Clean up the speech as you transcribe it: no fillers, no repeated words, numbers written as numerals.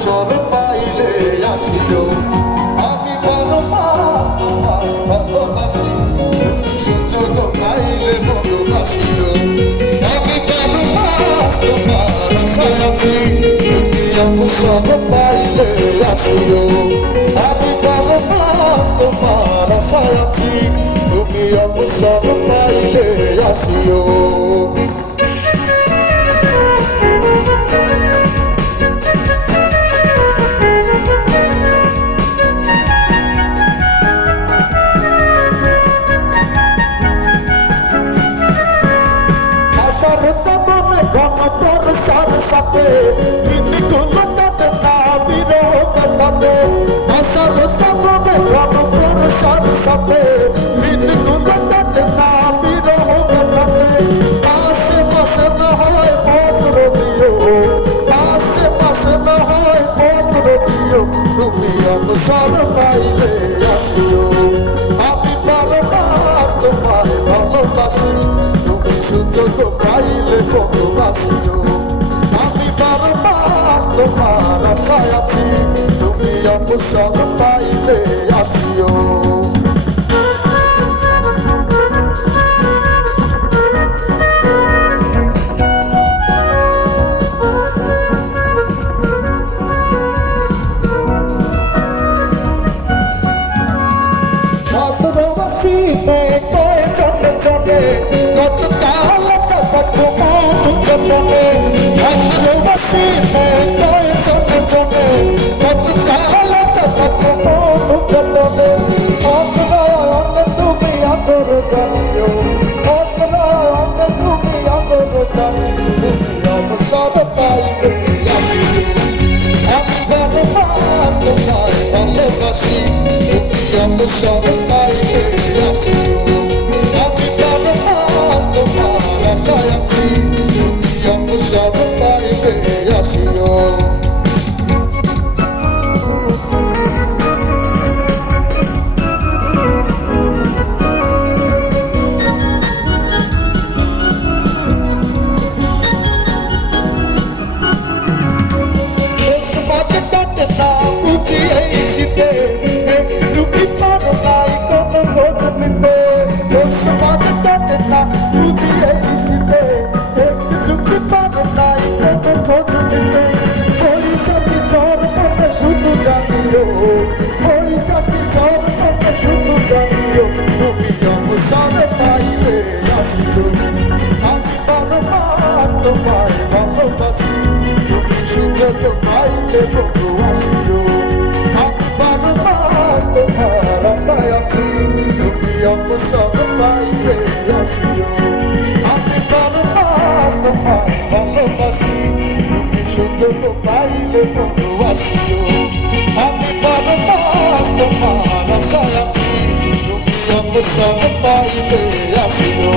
অবসর পাইলে আসিও। আমি বারো মাস তোমায় ভালোবাসি, তুমি সুযোগ পাইলে ভালোবাসিও। আমি বারো মাস তোমার আশায় আছি, তুমি অবসর পাইলে আসিও। আমি বারো মাস তোমার আশায় আছি, তুমি অবসর পাইলে আসিও। সাথে দিনগুলো কাটে না বিরহ কথাতে, আশার সাথে ঘনপরশার সাথে দিনগুলো কাটে না বিরহ কথাতে। আশেপাশে না হয় পত্র দিও, আশেপাশে না হয় পত্র দিও, তুমি অবসর পাইলে আসিও। আমি বারো মাস তোমায় ভালোবাসি, তুমি সুযোগ পাইলে ভালোবাসিও। আমি বারো মাস তোমার আশায় আছি, তুমি অবসর পাইলে আসিও। ভালোবাসিতে কয়ে চলে চলে কত তাহলে কত মধু চলে। ভালোবাসিতে কয়ে চলে চলে কত তাহলে কত মধু চলে। অন্তরায়ণে তুমি আদর জানিও, অন্তরায়ণে তুমি আদর জানিও, তুমি অবসর পাইলে আসিও। আমি বারো মাস তোমায় ভালোবাসি, তুমি অবসর পাইলে আসিও। আমি বারো মাস তোমার আশায় আছি, তুমি অবসর পাইলে আসিও। শুধু জানিও, তুমি অবসর পাইলে আসিও। আমি বারো মাস তোমায় ভালোবাসি, তুমি সুযোগ পাইলে বন্ধু আসিও। আমি বারো মাস তোমার আশায় আছি, তুমি অবসর পাইলে আসিও। আমি বারো মাস তোমায় ভালোবাসি, তুমি সুযোগ পাইলে বন্ধু আসিও। আমি বারো মাস তোমার আশায় আছি, তুমি অবসর পাইলে আসিও।